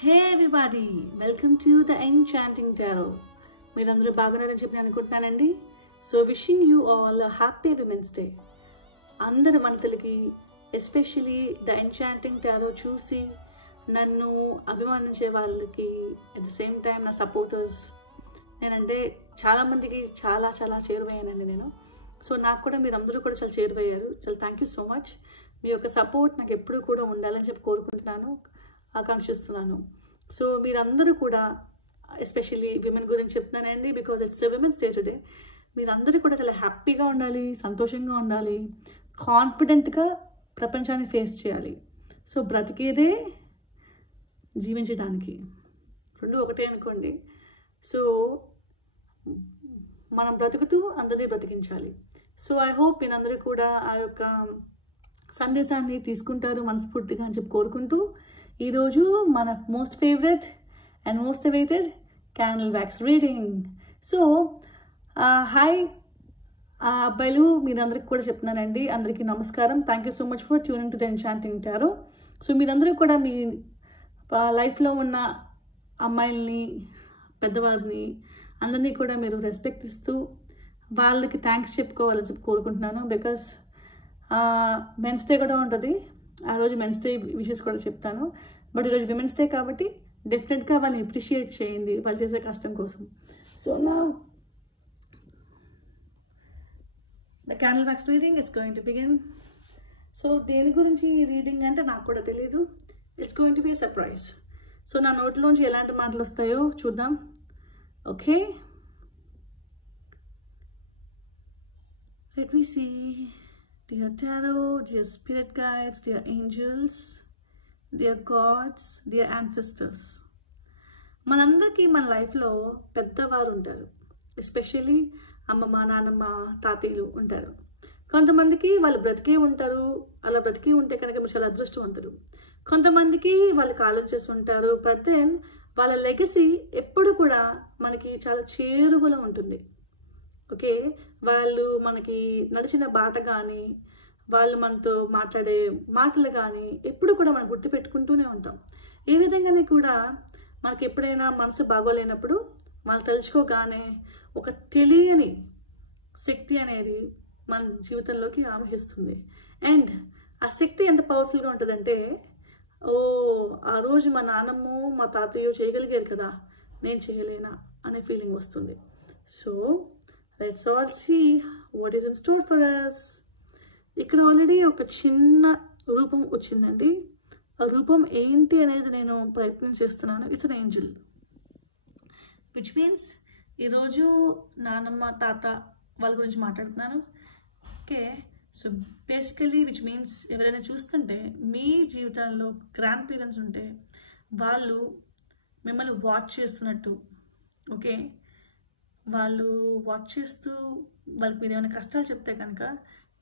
Hey everybody, welcome to the Enchanting Tarot. మీరందరూ బాగున్నారని చెప్పి అనుకుంటున్నానండి. So wishing you all happy women's day. అందరు మనతలకి ఎస్పెషలీ ద ఎన్చాంటింగ్ టారో చూసి నన్ను అభిమానించే వాళ్ళకి అట్ ద సేమ్ టైం నా సపోర్టర్స్ నేనంటే చాలామందికి చాలా చేరువయ్యానండి నేను. సో నాకు కూడా మీరందరూ కూడా చాలా చేరువయ్యారు. చాలా థ్యాంక్ యూ సో మచ్. మీ యొక్క సపోర్ట్ నాకు ఎప్పుడూ కూడా ఉండాలని చెప్పి కోరుకుంటున్నాను, ఆకాంక్షిస్తున్నాను. సో మీరందరూ కూడా ఎస్పెషల్లీ విమెన్ గురించి చెప్తున్నానండి, because it's women's day today. మీరందరూ కూడా చాలా హ్యాపీగా ఉండాలి, సంతోషంగా ఉండాలి, కాన్ఫిడెంట్గా ప్రపంచాన్ని ఫేస్ చేయాలి. సో బ్రతికేదే జీవించడానికి, రెండు ఒకటే అనుకోండి. సో మనం బ్రతుకుతూ అందరినీ బ్రతికించాలి. సో ఐ హోప్ మీరందరూ కూడా ఆ యొక్క సందేశాన్ని తీసుకుంటారు మనస్ఫూర్తిగా అని చెప్పి కోరుకుంటూ, ఈరోజు మన most favourite and most awaited candle wax reading. So hi అబ్బాయిలు, మీరందరికీ కూడా చెప్తున్నానండి, అందరికీ నమస్కారం. Thank you so much for tuning to the enchanting tarot. So మీరందరూ కూడా మీ లైఫ్లో ఉన్న అమ్మాయిల్ని, పెద్దవారిని అందరినీ కూడా మీరు రెస్పెక్ట్ ఇస్తూ వాళ్ళకి థ్యాంక్స్ చెప్పుకోవాలని చెప్పి కోరుకుంటున్నాను. బికాస్ మెన్స్ డే కూడా ఉంటుంది, ఆ రోజు మెన్స్ డే విషెస్ కూడా చెప్తాను. బట్ ఈరోజు విమెన్స్ డే కాబట్టి డెఫినెట్గా వాళ్ళని అప్రిషియేట్ చేయండి వాళ్ళు చేసే కష్టం కోసం. సో నా the candle wax reading it's going to begin. So దేని గురించి రీడింగ్ అంటే నాకు కూడా తెలీదు. It's going to be surprise. So నా నోట్లోంచి ఎలాంటి మాటలు వస్తాయో చూద్దాం. Okay, let me see. Dear tarot, dear spirit guides, dear angels, dear gods, dear ancestors. మనందరికీ మన లైఫ్లో పెద్దవారు ఉంటారు. ఎస్పెషల్లీ అమ్మమ్మ, నాన్నమ్మ, తాతయ్యలు ఉంటారు. కొంతమందికి వాళ్ళు బ్రతికే ఉంటారు. అలా బ్రతికి ఉంటే కనుక మీరు చాలా అదృష్టవంతులు. కొంతమందికి వాళ్ళు కాలం చేసి ఉంటారు. బట్ దెన్ వాళ్ళ లెగసీ ఎప్పుడు కూడా మనకి చాలా చేరువలో ఉంటుంది. ఓకే, వాళ్ళు మనకి నడిచిన బాట కానీ, వాళ్ళు మనతో మాట్లాడే మాటలు కానీ ఎప్పుడు కూడా మనం గుర్తుపెట్టుకుంటూనే ఉంటాం. ఏ విధంగానే కూడా మనకి ఎప్పుడైనా మనసు బాగోలేనప్పుడు మనం తలుచుకోగానే ఒక తెలియని శక్తి అనేది మన జీవితంలోకి ఆవహిస్తుంది. అండ్ ఆ శక్తి ఎంత పవర్ఫుల్గా ఉంటుందంటే, ఓ ఆ రోజు మా నాన్నమ్మో మా తాతయ్యో చేయగలిగారు కదా, నేను చేయలేనా అనే ఫీలింగ్ వస్తుంది. So let's all see what is in store for us. ఇక్కడ ఆల్రెడీ ఒక చిన్న రూపం వచ్చిందండి. ఆ రూపం ఏంటి అనేది నేను ప్రయత్నం చేస్తున్నాను. It's an angel, which means ఈరోజు నానమ్మ, తాత వాళ్ళ గురించి మాట్లాడుతున్నాను. Okay, so basically which means ఎవరైనా చూస్తుంటే మీ జీవితంలో గ్రాండ్ పేరెంట్స్ ఉంటే వాళ్ళు మిమ్మల్ని వాచ్ చేస్తున్నట్టు. ఓకే, వాళ్ళు వాచ్ చేస్తూ వాళ్ళకి మీరు ఏమైనా కష్టాలు చెప్తే కనుక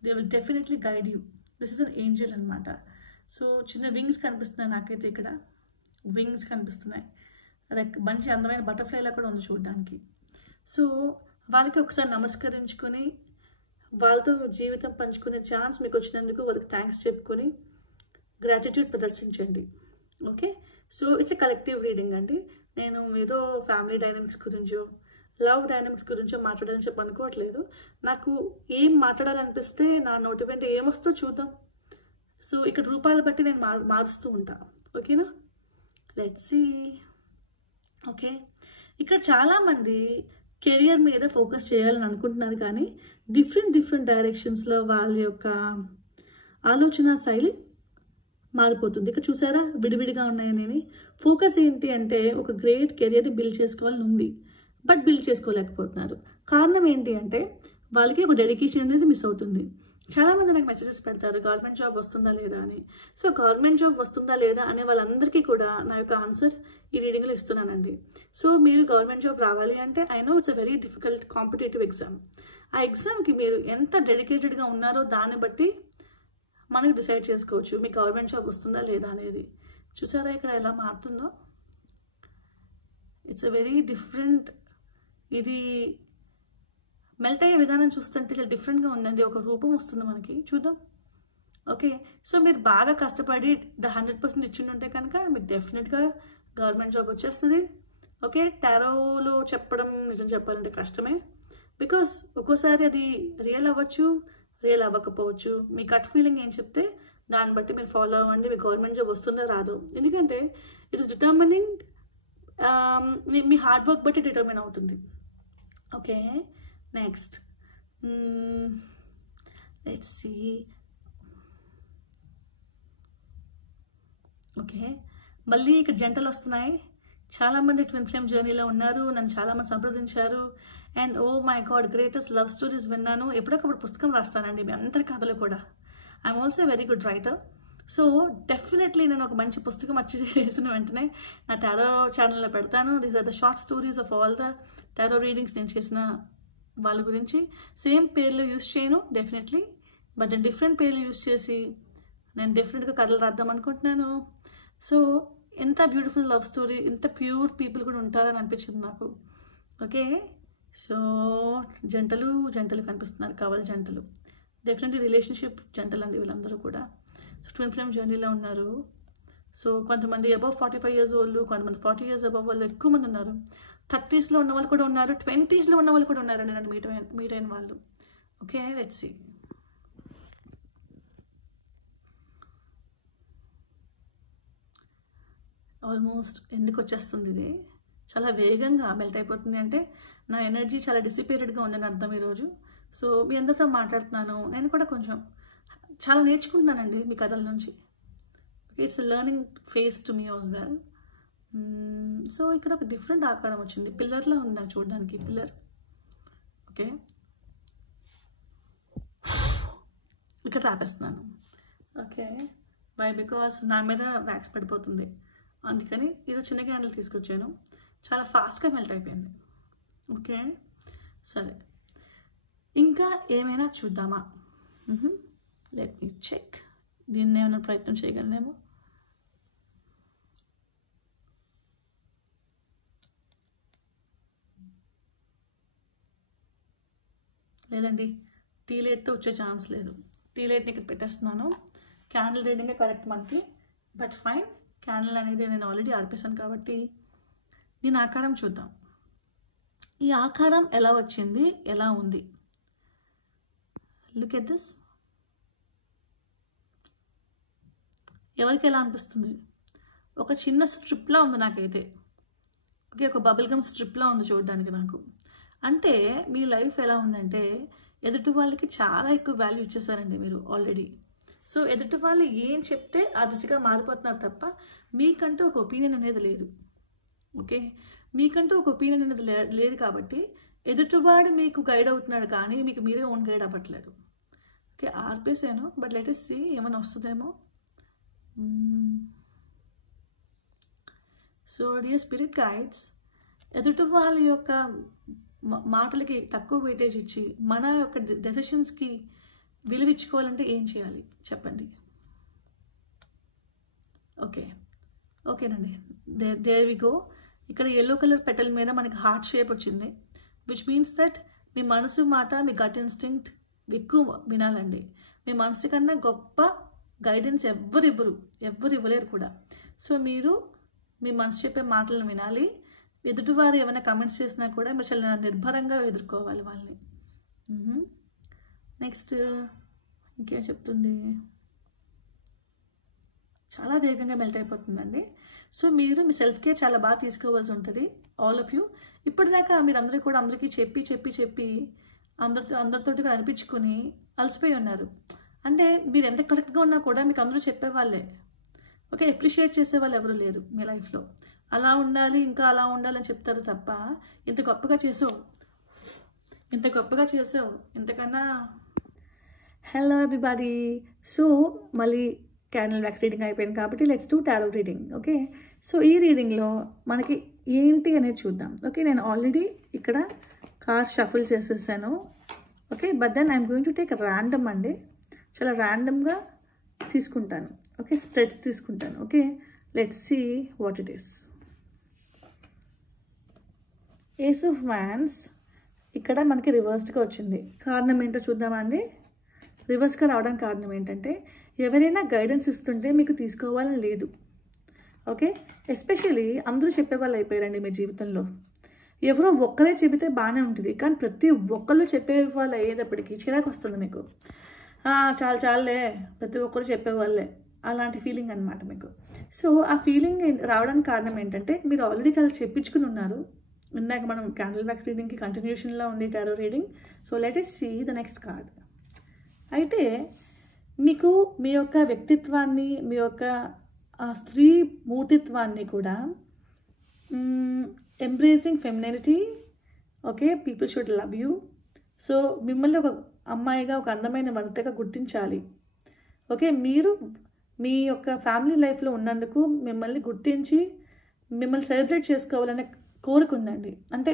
they will definitely guide you. This is an angel అనమాట. సో చిన్న వింగ్స్ కనిపిస్తున్నాయి నాకైతే, ఇక్కడ వింగ్స్ కనిపిస్తున్నాయి. మంచి అందమైన బటర్ఫ్లైలా కూడా ఉంది చూడడానికి. సో వాళ్ళకి ఒకసారి నమస్కరించుకొని వాళ్ళతో జీవితం పంచుకునే ఛాన్స్ మీకు వచ్చినందుకు వాళ్ళకి థ్యాంక్స్ చెప్పుకొని గ్రాటిట్యూడ్ ప్రదర్శించండి. Okay, so it's a collective reading అండి. నేను ఏదో ఫ్యామిలీ డైనమిక్స్ గురించో లవ్ డైనమిక్స్ గురించో మాట్లాడాలని చెప్పి అనుకోవట్లేదు. నాకు ఏం మాట్లాడాలనిపిస్తే నా నోటి వెంట ఏమొస్తో చూద్దాం. సో ఇక్కడ రూపాయలు బట్టి నేను మారుస్తూ ఉంటాను. ఓకేనా, లెట్స్ సీ. ఓకే, ఇక్కడ చాలామంది కెరియర్ మీద ఫోకస్ చేయాలని అనుకుంటున్నారు, కానీ డిఫరెంట్ డైరెక్షన్స్లో వాళ్ళ యొక్క ఆలోచన శైలి మారిపోతుంది. ఇక్కడ చూసారా విడివిడిగా ఉన్నాయని. ఫోకస్ ఏంటి అంటే ఒక గ్రేట్ కెరియర్ని బిల్డ్ చేసుకోవాలని ఉంది, బట్ బిల్డ్ చేసుకోలేకపోతున్నారు. కారణం ఏంటి అంటే వాళ్ళకి ఒక డెడికేషన్ అనేది మిస్ అవుతుంది. చాలామంది నాకు మెసేజెస్ పెడతారు గవర్నమెంట్ జాబ్ వస్తుందా లేదా అని. సో గవర్నమెంట్ జాబ్ వస్తుందా లేదా అనే వాళ్ళందరికీ కూడా నా యొక్క ఆన్సర్ ఈ రీడింగ్లో ఇస్తున్నానండి. సో మీరు గవర్నమెంట్ జాబ్ రావాలి అంటే I know it's a very difficult competitive exam. ఆ ఎగ్జామ్కి మీరు ఎంత డెడికేటెడ్గా ఉన్నారో దాన్ని బట్టి మనకు డిసైడ్ చేసుకోవచ్చు మీకు గవర్నమెంట్ జాబ్ వస్తుందా లేదా అనేది. చూసారా ఇక్కడ ఎలా మారుతుందో. It's a very different. ఇది మెల్ట్ అయ్యే విధానం చూస్తుంటే చాలా డిఫరెంట్గా ఉందండి. ఒక రూపం వస్తుంది మనకి, చూద్దాం. ఓకే, సో మీరు బాగా కష్టపడి 100% ఇచ్చిండుంటే కనుక మీకు డెఫినెట్గా గవర్నమెంట్ జాబ్ వచ్చేస్తుంది. ఓకే, టారోలో చెప్పడం నిజం చెప్పాలంటే కష్టమే, బికాస్ ఒక్కోసారి అది రియల్ అవ్వచ్చు, రియల్ అవ్వకపోవచ్చు. మీ గట్ ఫీలింగ్ ఏం చెప్తే దాన్ని బట్టి మీరు ఫాలో అవ్వండి. మీ గవర్నమెంట్ జాబ్ వస్తుందో రాదో, ఎందుకంటే ఇట్స్ డిటర్మినింగ్, మీ హార్డ్ వర్క్ బట్టి డిటర్మిన్ అవుతుంది. Okay, next let's see. Okay, మళ్ళీ ఇక్కడ జంటలు వస్తున్నాయి. చాలామంది ట్విన్ ఫ్లేమ్ జర్నీలో ఉన్నారు, నన్ను చాలామంది సంప్రదించారు. And oh my god, greatest love stories విన్నాను. ఎప్పటికప్పుడు పుస్తకం రాస్తానండి మీ అందరి కథలు కూడా. I'm also very good writer. So definitely నేను ఒక మంచి పుస్తకం వచ్చి చేసిన వెంటనే నా టారో ఛానల్లో పెడతాను. These are the short stories of all the tarot readings నేను చేసిన వాళ్ళ గురించి. సేమ్ పేర్లు యూజ్ చేయను డెఫినెట్లీ, బట్ నేను డిఫరెంట్ పేర్లు యూజ్ చేసి నేను డెఫినెట్గా కథలు రాద్దాం అనుకుంటున్నాను. సో ఎంత బ్యూటిఫుల్ లవ్ స్టోరీ, ఎంత ప్యూర్ పీపుల్ కూడా ఉంటారని అనిపించింది నాకు. ఓకే, సో జంటలు కనిపిస్తున్నారు, కావాలి జంటలు. డెఫినెట్లీ రిలేషన్షిప్ జంటలు అండి వీళ్ళందరూ కూడా. సో ట్విన్ ఫ్లేమ్ జర్నీలో ఉన్నారు. సో కొంతమంది అబవ్ 45 years ఓల్డ్, కొంతమంది 40 years అబవ్ వాళ్ళు ఎక్కువ మంది ఉన్నారు. 30sలో ఉన్న వాళ్ళు కూడా ఉన్నారు, 20sలో ఉన్న వాళ్ళు కూడా ఉన్నారండి నన్ను మీట్ అయిన వాళ్ళు. Okay, let's see. ఆల్మోస్ట్ ఎండ్కి వచ్చేస్తుంది. ఇది చాలా వేగంగా మెల్ట్ అయిపోతుంది, అంటే నా ఎనర్జీ చాలా డిసిపేటెడ్గా ఉందని అర్థం ఈరోజు. సో మీ అందరితో మాట్లాడుతున్నాను, నేను కూడా కొంచెం చాలా నేర్చుకుంటున్నానండి మీ కథల నుంచి. It's learning phase to me was well. So ఇక్కడ ఒక డిఫరెంట్ ఆకారం వచ్చింది, పిల్లర్లా ఉంది నాకు చూడడానికి, పిల్లర్. ఓకే, ఇక్కడ తాపేస్తున్నాను. ఓకే, బై బికాస్ నా మీద వ్యాక్స్ పడిపోతుంది, అందుకని ఇది చిన్న క్యాండిల్ తీసుకొచ్చాను. చాలా ఫాస్ట్గా మెల్ట్ అయిపోయింది. ఓకే, సరే ఇంకా ఏమైనా చూద్దామా? Let me check. దీన్ని ఏమైనా ప్రయత్నం చేయగలనేమో. లేదండి, టీ లైట్తో వచ్చే ఛాన్స్ లేదు. టీ లైట్ని ఇక్కడ పెట్టేస్తున్నాను. క్యాండిల్ రీడింగే కరెక్ట్ మనకి, బట్ ఫైన్. క్యాండిల్ అనేది నేను ఆల్రెడీ ఆర్పేశాను కాబట్టి దీని ఆకారం చూద్దాం. ఈ ఆకారం ఎలా వచ్చింది, ఎలా ఉంది? Look at this. ఎవరికి ఎలా అనిపిస్తుంది? ఒక చిన్న స్ట్రిప్లా ఉంది నాకైతే. ఓకే, ఒక బబుల్ గమ్ స్ట్రిప్లా ఉంది చూడడానికి నాకు. అంటే మీ లైఫ్ ఎలా ఉందంటే ఎదుటి వాళ్ళకి చాలా ఎక్కువ వాల్యూ ఇచ్చేసారండి మీరు ఆల్రెడీ. సో ఎదుటి వాళ్ళు ఏం చెప్తే ఆ దిశగా మారిపోతున్నారు తప్ప మీకంటూ ఒక ఒపీనియన్ అనేది లేదు. ఓకే, మీకంటూ ఒక ఒపీనియన్ అనేది లేదు కాబట్టి ఎదుటివాడు మీకు గైడ్ అవుతున్నాడు కానీ మీకు మీరే ఓన్ గైడ్ అవ్వట్లేదు. ఓకే, ఆర్పేసాను, బట్ లెట్ us see ఏమైనా వస్తుందేమో. సో డియర్ స్పిరిట్ గైడ్స్, ఎదుటి వాళ్ళ యొక్క మాటలకి తక్కువ వెయిటేజ్ ఇచ్చి మన యొక్క డెసిషన్స్కి విలువించుకోవాలంటే ఏం చేయాలి చెప్పండి? ఓకేనండి, దేర్ వి గో. ఇక్కడ ఎల్లో కలర్ పెటల్ మీద మనకి హార్ట్ షేప్ వచ్చింది, విచ్ మీన్స్ దట్ మీ మనసు మాట, మీ గట్ ఇన్స్టింక్ట్ ఎక్కువ వినాలండి. మీ మనసు కన్నా గొప్ప గైడెన్స్ ఎవ్వరు ఇవ్వలేరు కూడా. సో మీరు మీ మనసు చెప్పే మాటలను వినాలి. ఎదుటివారు ఏమైనా కమెంట్స్ చేసినా కూడా మీరు చాలా నిర్భరంగా ఎదుర్కోవాలి వాళ్ళని. నెక్స్ట్ ఇంకేం చెప్తుంది? చాలా వేగంగా మెల్ట్ అయిపోతుందండి. సో మీరు మీ సెల్ఫ్ కేర్ చాలా బాగా తీసుకోవాల్సి ఉంటుంది, ఆల్ ఆఫ్ యూ. ఇప్పటిదాకా మీరు అందరూ కూడా అందరికీ చెప్పి అందరితోటి అనిపించుకొని అలసిపోయి ఉన్నారు. అంటే మీరు ఎంత కరెక్ట్గా ఉన్నా కూడా మీకు అందరూ చెప్పేవాళ్ళే. ఓకే, అప్రిషియేట్ చేసేవాళ్ళు ఎవరు లేరు మీ లైఫ్లో. అలా ఉండాలి, ఇంకా అలా ఉండాలని చెప్తారు తప్ప ఇంత గొప్పగా చేసావు, ఇంతకన్నా. Hello everybody. సో మళ్ళీ క్యాండిల్ వ్యాక్స్ రీడింగ్ అయిపోయింది కాబట్టి let's do tarot reading. Okay, so ఈ రీడింగ్లో మనకి ఏంటి అనేది చూద్దాం. ఓకే, నేను ఆల్రెడీ ఇక్కడ కార్డ్స్ షఫుల్ చేసేసాను. Okay, but then I'm going to take random అండి, చాలా ర్యాండమ్గా తీసుకుంటాను. ఓకే, స్ప్రెడ్స్ తీసుకుంటాను. Okay, let's see what it is. Ace of wands ఇక్కడ మనకి రివర్స్డ్గా వచ్చింది. కారణం ఏంటో చూద్దామా అండి? రివర్స్గా రావడానికి కారణం ఏంటంటే ఎవరైనా గైడెన్స్ ఇస్తుంటే మీకు తీసుకోవాలని లేదు. ఓకే, ఎస్పెషలీ అందరూ చెప్పేవాళ్ళు అయిపోయారండి మీ జీవితంలో. ఎవరో ఒక్కరే చెబితే బాగానే ఉంటుంది, కానీ ప్రతి ఒక్కళ్ళు చెప్పేవాళ్ళు అయ్యేటప్పటికి చిరాకు వస్తుంది మీకు. చాలు చాలులే, ప్రతి ఒక్కరు చెప్పేవాళ్ళే, అలాంటి ఫీలింగ్ అనమాట మీకు. సో ఆ ఫీలింగ్ రావడానికి కారణం ఏంటంటే మీరు ఆల్రెడీ చాలా చెప్పించుకుని ఉన్నారు. ఇందాక మనం క్యాండిల్ వ్యాక్స్ రీడింగ్కి కంటిన్యూషన్లో ఉంది tarot reading. So let us see the next card. అయితే మీకు మీ యొక్క వ్యక్తిత్వాన్ని, మీ యొక్క స్త్రీ మూర్తిత్వాన్ని కూడా embracing femininity, okay, people should love you. So మిమ్మల్ని ఒక అమ్మాయిగా, ఒక అందమైన వనితగా గుర్తించాలి. ఓకే, మీరు మీ యొక్క ఫ్యామిలీ లైఫ్లో ఉన్నందుకు మిమ్మల్ని గుర్తించి మిమ్మల్ని సెలబ్రేట్ చేసుకోవాలనే కోరిక ఉందండి. అంటే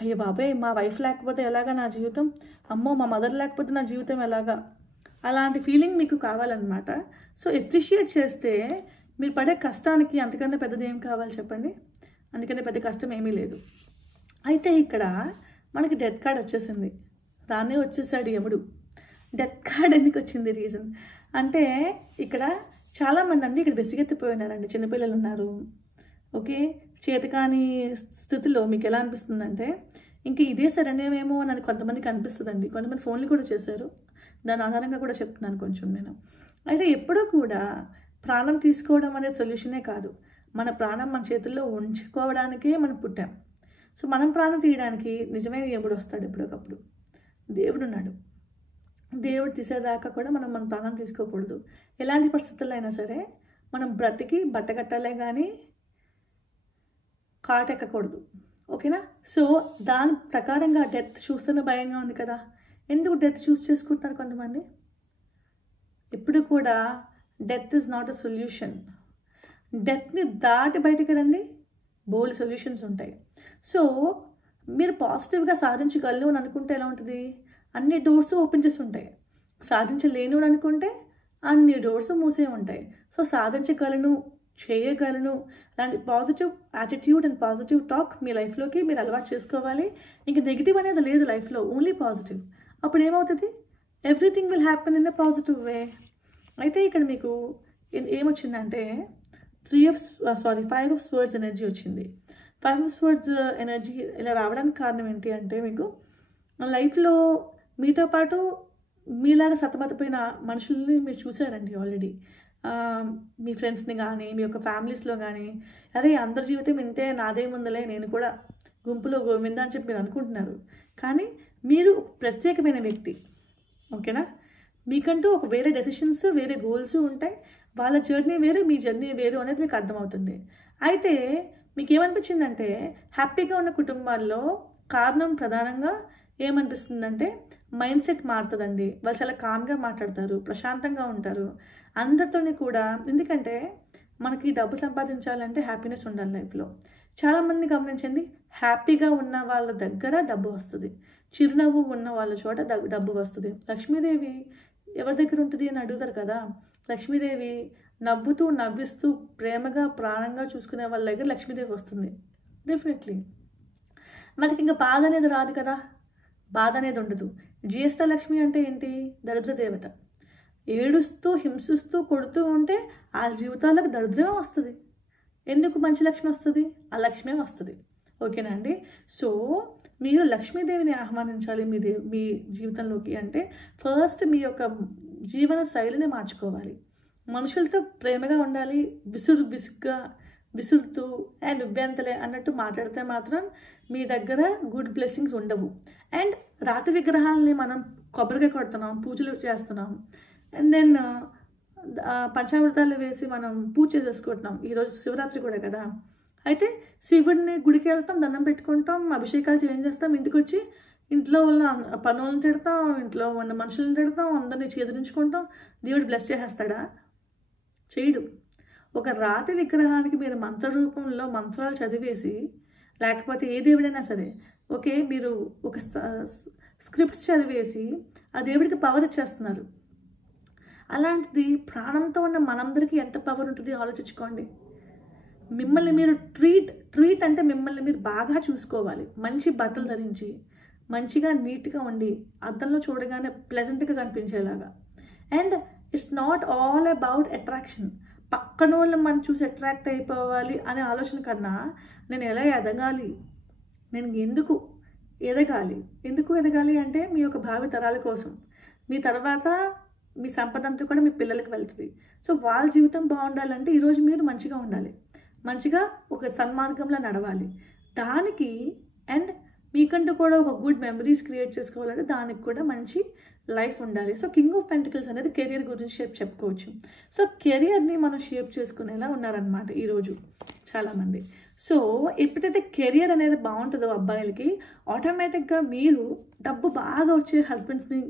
అయ్యో బాబాయ్, మా వైఫ్ లేకపోతే ఎలాగా నా జీవితం, అమ్మో మా మదర్ లేకపోతే నా జీవితం ఎలాగా, అలాంటి ఫీలింగ్ మీకు కావాలన్నమాట. సో ఎప్రిషియేట్ చేస్తే మీరు పడే కష్టానికి అంతకన్నా పెద్దది ఏం కావాలి చెప్పండి? అందుకనే పెద్ద కష్టం ఏమీ లేదు. అయితే ఇక్కడ మనకి డెత్ కార్డ్ వచ్చేసింది, రానే వచ్చేసాడు యముడు. డెత్ కార్డ్ ఎందుకు వచ్చింది? రీజన్ అంటే ఇక్కడ చాలామంది అండి ఇక్కడ విసిగెత్తిపోయినారండి. చిన్నపిల్లలు ఉన్నారు, ఓకే, చేతకాని స్థితిలో మీకు ఎలా అనిపిస్తుందంటే ఇంక ఇదే సరైనమేమో అని కొంతమందికి అనిపిస్తుందండి. కొంతమంది ఫోన్లు కూడా చేశారు, దాని ఆధారంగా కూడా చెప్తున్నాను కొంచెం నేను. అయితే ఎప్పుడూ కూడా ప్రాణం తీసుకోవడం అనేది సొల్యూషనే కాదు. మన ప్రాణం మన చేతుల్లో ఉంచుకోవడానికే మనం పుట్టాం. సో మనం ప్రాణం తీయడానికి నిజమైన యముడు వస్తాడు ఎప్పుడొకప్పుడు. దేవుడు ఉన్నాడు, దేవుడు తీసేదాకా కూడా మనం మన ప్రాణం తీసుకోకూడదు. ఎలాంటి పరిస్థితుల్లో అయినా సరే మనం బ్రతికి బట్టగట్టాలే కానీ కాటెక్కకూడదు. ఓకేనా? సో దాని ప్రకారంగా డెత్ చూస్తున్న భయంగా ఉంది కదా. ఎందుకు డెత్ చూస్ చేసుకుంటున్నారు కొంతమంది? ఎప్పుడు కూడా death is not a solution. డెత్ని దాటి బయటికి రండి, బోల్డ్ సొల్యూషన్స్ ఉంటాయి. సో మీరు పాజిటివ్గా సాధించగలను అని అనుకుంటే ఎలా ఉంటుంది? అన్ని డోర్స్ ఓపెన్ చేసి ఉంటాయి. సాధించలేను అని అనుకుంటే అన్ని డోర్స్ మూసే ఉంటాయి. సో సాధించగలను, చేయగలను అలాంటి positive attitude and positive talk మీ లైఫ్లోకి మీరు అలవాటు చేసుకోవాలి. ఇంక నెగిటివ్ అనేది లేదు లైఫ్లో, ఓన్లీ పాజిటివ్. అప్పుడు ఏమవుతుంది? Everything will happen in a positive way. అయితే ఇక్కడ మీకు ఏమొచ్చిందంటే 5 of Swords ఎనర్జీ వచ్చింది. 5 of Swords ఎనర్జీ ఇలా రావడానికి కారణం ఏంటి అంటే మీకు లైఫ్లో మీతో పాటు మీలాగా సతమతపోయిన మనుషుల్ని మీరు చూసారండి ఆల్రెడీ. మీ ఫ్రెండ్స్ని కానీ, మీ యొక్క ఫ్యామిలీస్లో కానీ, అరే అందరి జీవితం ఇంతే, నాదేముందలే, నేను కూడా గుంపులో గోవిందా అని చెప్పి మీరు అనుకుంటున్నారు. కానీ మీరు ప్రత్యేకమైన వ్యక్తి, ఓకేనా? మీకంటూ ఒక వేరే డెసిషన్స్, వేరే గోల్స్ ఉంటాయి. వాళ్ళ జర్నీ వేరు, మీ జర్నీ వేరు అనేది మీకు అర్థమవుతుంది. అయితే మీకు ఏమనిపించిందంటే హ్యాపీగా ఉన్న కుటుంబాల్లో కారణం ప్రధానంగా ఏమనిపిస్తుందంటే మైండ్ సెట్ మారుతుందండి. వాళ్ళు చాలా కామ్గా మాట్లాడతారు, ప్రశాంతంగా ఉంటారు అందరితోని కూడా. ఎందుకంటే మనకి డబ్బు సంపాదించాలంటే హ్యాపీనెస్ ఉండాలి లైఫ్లో. చాలామంది గమనించండి, హ్యాపీగా ఉన్న వాళ్ళ దగ్గర డబ్బు వస్తుంది, చిరునవ్వు ఉన్న వాళ్ళ చోట డబ్బు వస్తుంది. లక్ష్మీదేవి ఎవరి దగ్గర ఉంటుంది అని అడుగుతారు కదా. లక్ష్మీదేవి నవ్వుతూ, నవ్విస్తూ, ప్రేమగా, ప్రాణంగా చూసుకునే వాళ్ళ దగ్గర లక్ష్మీదేవి వస్తుంది డెఫినెట్లీ. మనకి ఇంకా బాధ అనేది రాదు కదా, బాధ అనేది ఉండదు. జ్యేష్ఠ లక్ష్మి అంటే ఏంటి? దరిద్ర దేవత. ఏడుస్తూ, హింసిస్తూ, కొడుతూ ఉంటే ఆ జీవితాలకు దరిద్రమే వస్తుంది. ఎందుకు మంచి లక్ష్మి వస్తుంది? ఆ లక్ష్మే వస్తుంది. ఓకేనా అండి? సో మీరు లక్ష్మీదేవిని ఆహ్వానించాలి మీ జీవితంలోకి అంటే ఫస్ట్ మీ యొక్క జీవన శైలిని మార్చుకోవాలి. మనుషులతో ప్రేమగా ఉండాలి. విసురుగా విసురుతూ నువ్వెంతలే అన్నట్టు మాట్లాడితే మాత్రం మీ దగ్గర గుడ్ బ్లెస్సింగ్స్ ఉండవు. అండ్ రాతి విగ్రహాలని మనం కొబ్బరికాయ కొడుతున్నాం, పూజలు చేస్తున్నాం, అండ్ దెన్ పంచామృతాలు వేసి మనం పూజ చేసుకుంటున్నాం. ఈరోజు శివరాత్రి కూడా కదా. అయితే శివుడిని గుడికి వెళ్తాం, దండం పెట్టుకుంటాం, అభిషేకాలు చేయించేస్తాం, ఇంటికి వచ్చి ఇంట్లో ఉన్న పనులను తిడతాం, ఇంట్లో ఉన్న మనుషులను తిడతాం, అందరినీ చేదరించుకుంటాం. దేవుడు బ్లెస్ చేసేస్తాడా? చేయడు. ఒక రాతి విగ్రహానికి మీరు మంత్ర రూపంలో మంత్రాలు చదివేసి, లేకపోతే ఏ దేవుడైనా సరే ఓకే మీరు ఒక స్క్రిప్ట్స్ చదివేసి ఆ దేవుడికి పవర్ ఇచ్చేస్తున్నారు. అలాంటిది ప్రాణంతో ఉన్న మనందరికీ ఎంత పవర్ ఉంటుంది ఆలోచించుకోండి. మిమ్మల్ని మీరు ట్రీట్ అంటే మిమ్మల్ని మీరు బాగా చూసుకోవాలి. మంచి బట్టలు ధరించి, మంచిగా నీట్గా ఉండి, అద్దంలో చూడగానే ప్లెజెంట్గా కనిపించేలాగా. And it's not all about attraction. పక్కన వాళ్ళు మనం చూసి అట్రాక్ట్ అయిపోవాలి అనే ఆలోచన కన్నా నేను ఎలా ఎదగాలి, నేను ఎందుకు ఎదగాలి అంటే మీ యొక్క భావి తరాల కోసం, మీ తర్వాత మీ సంపద అంతా కూడా మీ పిల్లలకి వెళ్తుంది. సో వాళ్ళ జీవితం బాగుండాలంటే ఈరోజు మీరు మంచిగా ఉండాలి, మంచిగా ఒక సన్మార్గంలో నడవాలి. దానికి అండ్ మీకంటూ కూడా ఒక గుడ్ మెమరీస్ క్రియేట్ చేసుకోవాలంటే దానికి కూడా మంచి లైఫ్ ఉండాలి. సో కింగ్ ఆఫ్ పెంటికల్స్ అనేది కెరియర్ గురించి చెప్పుకోవచ్చు. సో కెరియర్ని మనం షేప్ చేసుకునేలా ఉన్నారనమాట ఈరోజు చాలామంది. సో ఎప్పుడైతే కెరియర్ అనేది బాగుంటుందో అబ్బాయిలకి, ఆటోమేటిక్గా మీరు డబ్బు బాగా వచ్చే హస్బెండ్స్ని,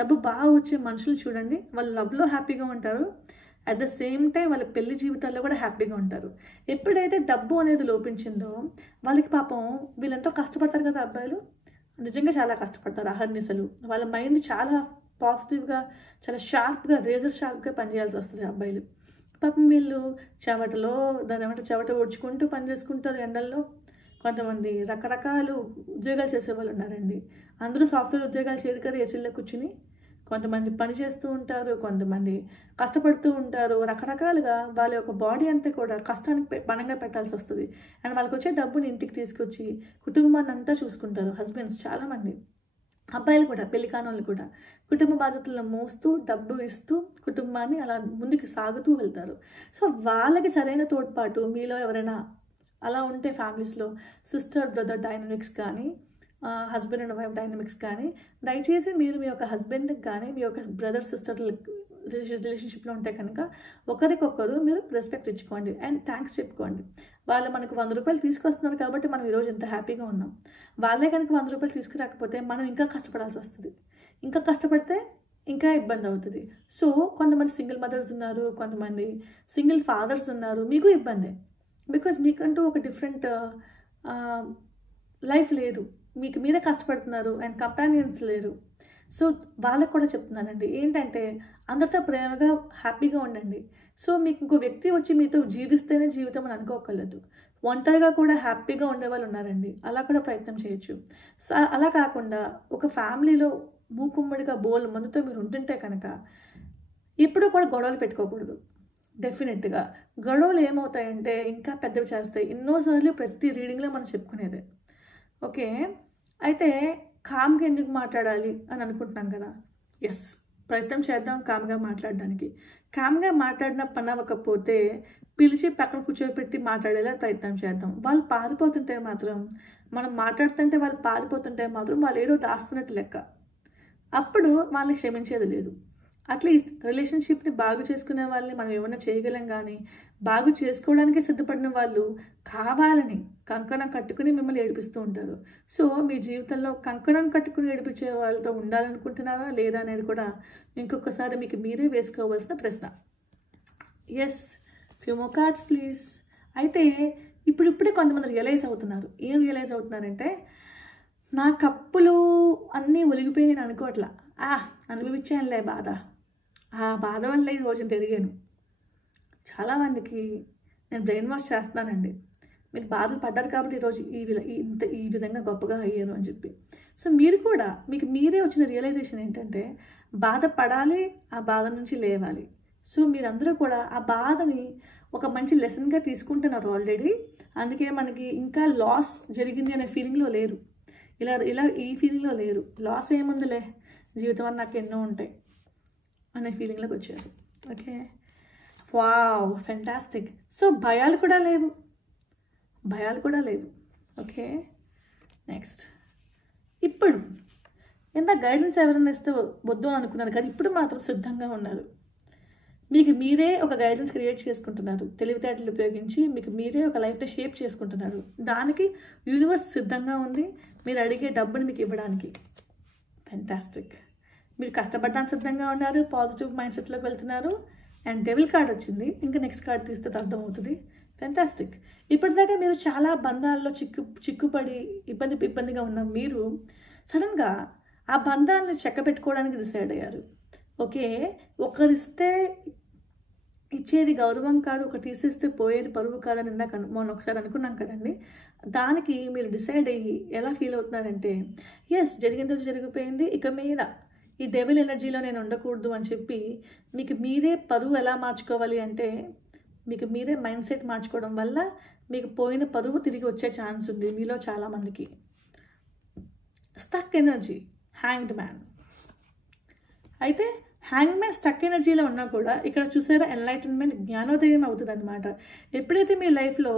డబ్బు బాగా వచ్చే మనుషులు చూడండి, వాళ్ళు లవ్లో హ్యాపీగా ఉంటారు, అట్ ద సేమ్ టైం వాళ్ళ పెళ్లి జీవితాల్లో కూడా హ్యాపీగా ఉంటారు. ఎప్పుడైతే డబ్బు అనేది లోపించిందో వాళ్ళకి పాపం వీళ్ళెంతో కష్టపడతారు కదా అబ్బాయిలు, నిజంగా చాలా కష్టపడతారు అహర్నిశలు. వాళ్ళ మైండ్ చాలా పాజిటివ్గా, చాలా షార్ప్గా, రేజర్ షార్ప్గా పనిచేయాల్సి వస్తుంది అబ్బాయిలు. పాపం వీళ్ళు చెమట ఓడ్చుకుంటూ పని చేసుకుంటారు ఎండల్లో. కొంతమంది రకరకాలు ఉద్యోగాలు చేసే వాళ్ళు ఉన్నారండి. అందరూ సాఫ్ట్వేర్ ఉద్యోగాలు చేయరు కదా ఏసీల్లో కూర్చుని. కొంతమంది పని చేస్తూ ఉంటారు, కొంతమంది కష్టపడుతూ ఉంటారు. రకరకాలుగా వాళ్ళ యొక్క బాడీ అంతా కూడా కష్టానికి పణంగా పెట్టాల్సి వస్తుంది. అండ్ వాళ్ళకి వచ్చే డబ్బుని ఇంటికి తీసుకొచ్చి కుటుంబాన్ని అంతా చూసుకుంటారు హస్బెండ్స్ చాలామంది. అబ్బాయిలు కూడా, పెళ్లి కానోళ్ళు కూడా కుటుంబ బాధ్యతలను మోస్తూ డబ్బు ఇస్తూ కుటుంబాన్ని అలా ముందుకు సాగుతూ వెళ్తారు. సో వాళ్ళకి సరైన తోడ్పాటు మీలో ఎవరైనా అలా ఉంటే ఫ్యామిలీస్లో సిస్టర్ బ్రదర్ డైనమిక్స్ కానీ, హస్బెండ్ అండ్ వైఫ్ డైనమిక్స్ కానీ, దయచేసి మీరు మీ యొక్క హస్బెండ్కి కానీ మీ యొక్క బ్రదర్ సిస్టర్ రిలేషన్షిప్లో ఉంటే కనుక ఒకరికొకరు మీరు రెస్పెక్ట్ ఇచ్చుకోండి అండ్ థ్యాంక్స్ చెప్పుకోండి. వాళ్ళు మనకు 100 రూపాయలు తీసుకొస్తున్నారు కాబట్టి మనం ఈరోజు ఇంత హ్యాపీగా ఉన్నాం. వాళ్ళే కనుక 100 రూపాయలు తీసుకురాకపోతే మనం ఇంకా కష్టపడాల్సి వస్తుంది. ఇంకా కష్టపడితే ఇంకా ఇబ్బంది అవుతుంది. సో కొంతమంది సింగిల్ మదర్స్ ఉన్నారు, కొంతమంది సింగిల్ ఫాదర్స్ ఉన్నారు. మీకు ఇబ్బందే, బికాజ్ మీకంటూ ఒక డిఫరెంట్ లైఫ్ లేదు, మీకు మీరే కష్టపడుతున్నారు అండ్ కంపానియన్స్ లేరు. సో వాళ్ళకు కూడా చెప్తున్నానండి ఏంటంటే అందరితో ప్రేమగా హ్యాపీగా ఉండండి. సో మీకు ఇంకో వ్యక్తి వచ్చి మీతో జీవిస్తేనే జీవితం అని అనుకోకర్లేదు. ఒంటరిగా కూడా హ్యాపీగా ఉండేవాళ్ళు ఉన్నారండి, అలా కూడా ప్రయత్నం చేయొచ్చు. అలా కాకుండా ఒక ఫ్యామిలీలో మూకుమ్మడిగా బోల్ మందితో మీరు ఉంటుంటే కనుక ఎప్పుడూ కూడా గొడవలు పెట్టుకోకూడదు. డెఫినెట్గా గొడవలు ఏమవుతాయంటే ఇంకా పెద్దవి చేస్తాయి. ఎన్నోసార్లు ప్రతి రీడింగ్లో మనం చెప్పుకునేదే. ఓకే, అయితే కామ్గా ఎందుకు మాట్లాడాలి అని అనుకుంటున్నాం కదా. ఎస్, ప్రయత్నం చేద్దాం కామ్గా మాట్లాడడానికి. కామ్గా మాట్లాడిన పని అవ్వకపోతే పిలిచి పక్కన కూర్చోబెట్టి మాట్లాడేలా ప్రయత్నం చేద్దాం. వాళ్ళు పారిపోతుంటే మాత్రం, మనం మాట్లాడుతుంటే వాళ్ళు పారిపోతుంటే మాత్రం వాళ్ళు ఏదో దాస్తున్నట్టు లెక్క. అప్పుడు వాళ్ళని క్షమించేది లేదు. అట్లీస్ట్ రిలేషన్షిప్ని బాగు చేసుకునే వాళ్ళని మనం ఏమైనా చేయగలం, కానీ బాగు చేసుకోవడానికి సిద్ధపడిన వాళ్ళు కావాలని కంకణం కట్టుకుని మిమ్మల్ని ఏడిపిస్తూ ఉంటారు. సో మీ జీవితంలో కంకణం కట్టుకుని ఏడిపించే వాళ్ళతో ఉండాలనుకుంటున్నారా లేదా అనేది కూడా ఇంకొకసారి మీకు మీరే వేసుకోవాల్సిన ప్రశ్న. Yes, few more cards please. అయితే ఇప్పుడిప్పుడే కొంతమంది రియలైజ్ అవుతున్నారు. ఏం రియలైజ్ అవుతున్నారంటే, నా కప్పులు అన్నీ ఒలిగిపోయి నేను అనుకోవట్లా, అనుభవించానులే బాధ, ఆ బాధ వల్ల ఈ రోజు ఎదిగాను. చాలామందికి నేను బ్రెయిన్ వాష్ చేస్తున్నానండి, మీరు బాధలు పడ్డారు కాబట్టి ఈరోజు ఈ విధంగా గొప్పగా అయ్యారు అని చెప్పి. సో మీరు కూడా మీకు మీరే వచ్చిన రియలైజేషన్ ఏంటంటే బాధపడాలి, ఆ బాధ నుంచి లేవాలి. సో మీరందరూ కూడా ఆ బాధని ఒక మంచి లెసన్గా తీసుకుంటున్నారు ఆల్రెడీ. అందుకే మనకి ఇంకా లాస్ జరిగింది అనే ఫీలింగ్లో లేరు, ఇలా ఈ ఫీలింగ్లో లేరు. లాస్ ఏముందిలే, జీవితం అని నాకు ఎన్నో ఉంటాయి అనే ఫీలింగ్లోకి వచ్చారు. Okay, wow, fantastic. సో భయాలు కూడా లేవు. Okay, next. ఇప్పుడు ఎంత గైడెన్స్ ఎవరైనా ఇస్తే వద్దు అని అనుకున్నారు, కానీ ఇప్పుడు మాత్రం సిద్ధంగా ఉన్నారు. మీకు మీరే ఒక గైడెన్స్ క్రియేట్ చేసుకుంటున్నారు, తెలివితేటలు ఉపయోగించి మీకు మీరే ఒక లైఫ్ని షేప్ చేసుకుంటున్నారు. దానికి యూనివర్స్ సిద్ధంగా ఉంది, మీరు అడిగే డబ్బుని మీకు ఇవ్వడానికి. ఫెంటాస్టిక్. మీరు కష్టపడడానికి సిద్ధంగా ఉన్నారు, పాజిటివ్ మైండ్ సెట్లోకి వెళ్తున్నారు. అండ్ డెవిల్ కార్డ్ వచ్చింది, ఇంకా నెక్స్ట్ కార్డ్ తీస్తే అర్థమవుతుంది. ఫెంటాస్టిక్. ఇప్పటిదాకా మీరు చాలా బంధాల్లో చిక్కుపడి ఇబ్బందిగా ఉన్న మీరు సడన్గా ఆ బంధాలను చెక్కబెట్టుకోవడానికి డిసైడ్ అయ్యారు. ఓకే, ఒకరిస్తే ఇచ్చేది గౌరవం కాదు, ఒకటి తీసేస్తే పోయేది పరువు కాదని ఇందాక మొన్న ఒకసారి అనుకున్నాం కదండి. దానికి మీరు డిసైడ్ అయ్యి ఎలా ఫీల్ అవుతున్నారంటే, ఎస్, జరిగిందో జరిగిపోయింది, ఇక మీద ఈ డెవిల్ ఎనర్జీలో నేను ఉండకూడదు అని చెప్పి మీకు మీరే పరువు ఎలా మార్చుకోవాలి అంటే మీకు మీరే మైండ్ సెట్ మార్చుకోవడం వల్ల మీకు పోయిన పరువు తిరిగి వచ్చే ఛాన్స్ ఉంది మీలో చాలామందికి. Stuck energy, hanged man. అయితే హ్యాంగ్ మ్యాన్ స్టక్ ఎనర్జీలో ఉన్నా కూడా ఇక్కడ చూసారా ఎన్లైటన్మెంట్, జ్ఞానోదయం అవుతుంది అనమాట. ఎప్పుడైతే మీ లైఫ్లో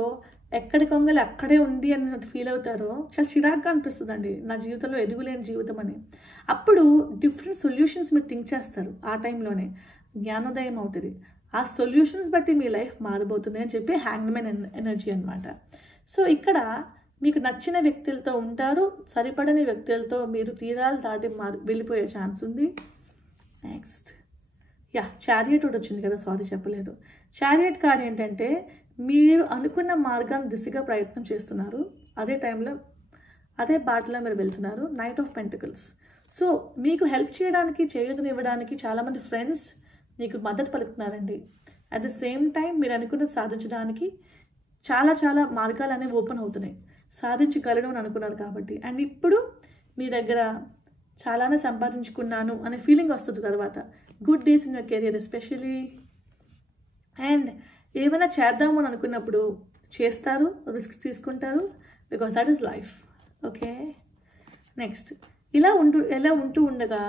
ఎక్కడి కొంగలు అక్కడే ఉండి అన్నట్టు ఫీల్ అవుతారో చాలా చిరాగ్గా అనిపిస్తుందండి, నా జీవితంలో ఎదుగులేని జీవితం అని. అప్పుడు డిఫరెంట్ సొల్యూషన్స్ మీరు థింక్ చేస్తారు, ఆ టైంలోనే జ్ఞానోదయం అవుతుంది. ఆ సొల్యూషన్స్ బట్టి మీ లైఫ్ మారబోతుంది అని చెప్పి హ్యాంగ్ మ్యాన్ ఎనర్జీ అనమాట. సో ఇక్కడ మీకు నచ్చిన వ్యక్తులతో ఉంటారు, సరిపడని వ్యక్తులతో మీరు తీరాలు దాటి వెళ్ళిపోయే ఛాన్స్ ఉంది. నెక్స్ట్ చారియట్ కూడా వచ్చింది కదా, సారీ చెప్పలేదు. చారియట్ కార్డ్ ఏంటంటే మీరు అనుకున్న మార్గాన్ని దిశగా ప్రయత్నం చేస్తున్నారు, అదే టైంలో అదే బాటలో మీరు వెళ్తున్నారు. Knight of pentacles. సో మీకు హెల్ప్ చేయడానికి, చేయూతనివ్వడానికి చాలామంది ఫ్రెండ్స్ మీకు మద్దతు పలుకుతున్నారండి. అట్ ద సేమ్ టైం మీరు అనుకున్నది సాధించడానికి చాలా మార్గాలు అనేవి ఓపెన్ అవుతున్నాయి, సాధించగలడం అని అనుకున్నారు కాబట్టి. అండ్ ఇప్పుడు మీ దగ్గర చాలానే సంపాదించుకున్నాను అనే ఫీలింగ్ వస్తుంది తర్వాత. Good days in your career especially. And ఏమైనా చేద్దాము అని అనుకున్నప్పుడు చేస్తారు, రిస్క్ తీసుకుంటారు, because that is life. Okay, next ఇలా ఉంటూ ఉండగా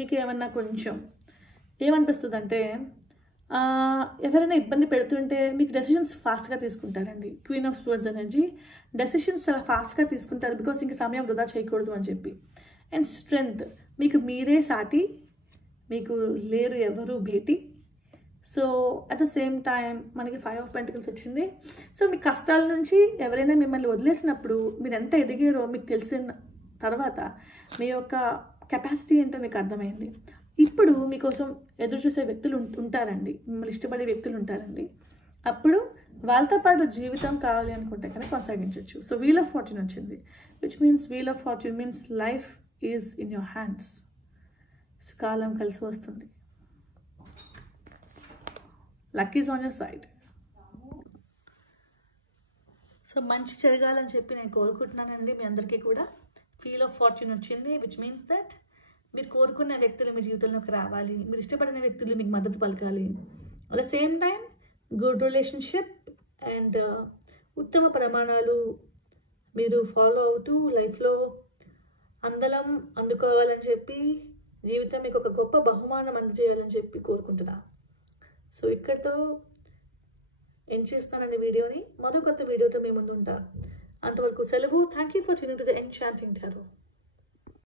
మీకు ఏమన్నా కొంచెం ఏమనిపిస్తుంది అంటే ఎవరైనా ఇబ్బంది పెడుతుంటే మీకు డెసిషన్స్ ఫాస్ట్గా తీసుకుంటారండి. Queen of swords energy, decisions చాలా ఫాస్ట్గా తీసుకుంటారు బికాస్ ఇంకా సమయం వృధా చేయకూడదు అని చెప్పి. అండ్ స్ట్రెంగ్త్, మీకు మీరే సాటి, మీకు లేరు ఎవరు భేటీ. So at the same time మనకి 5 ఆఫ్ పెంటికల్స్ వచ్చింది. సో మీ కష్టాల నుంచి ఎవరైనా మిమ్మల్ని వదిలేసినప్పుడు మీరు ఎంత ఎదిగారో మీకు తెలిసిన తర్వాత మీ యొక్క కెపాసిటీ ఏంటో మీకు అర్థమైంది. ఇప్పుడు మీకోసం ఎదురు చూసే వ్యక్తులు ఉంటారండి, మిమ్మల్ని ఇష్టపడే వ్యక్తులు ఉంటారండి. అప్పుడు వాళ్ళతో పాటు జీవితం కావాలి అనుకుంటే కనుక కొనసాగించవచ్చు. సో వీల్ ఆఫ్ ఫార్చ్యూన్ వచ్చింది, which means wheel of fortune means life is in your hands. కాలం కలిసి వస్తుంది. Luck is on your side. So మంచి జరగాలని చెప్పి నేను కోరుకుంటున్నానండి మీ అందరికీ కూడా. వీల్ ఆఫ్ ఫార్చ్యూన్ వచ్చింది, విచ్ మీన్స్ దట్ మీరు కోరుకున్న వ్యక్తులు మీ జీవితంలోకి రావాలి, మీరు ఇష్టపడిన వ్యక్తులు మీకు మద్దతు పలకాలి. At the same time good relationship and ఉత్తమ ప్రమాణాలు మీరు ఫాలో అవుతూ లైఫ్లో అందలం అందుకోవాలని చెప్పి, జీవితం మీకు ఒక గొప్ప బహుమానం అందజేయాలని చెప్పి కోరుకుంటున్నా. సో ఇక్కడితో ఎండ్ చేస్తానండి వీడియోని. మరో కొత్త వీడియోతో మీ ముందు ఉంటా. అంతవరకు సెలవు. Thank you for tuning to the enchanting tarot.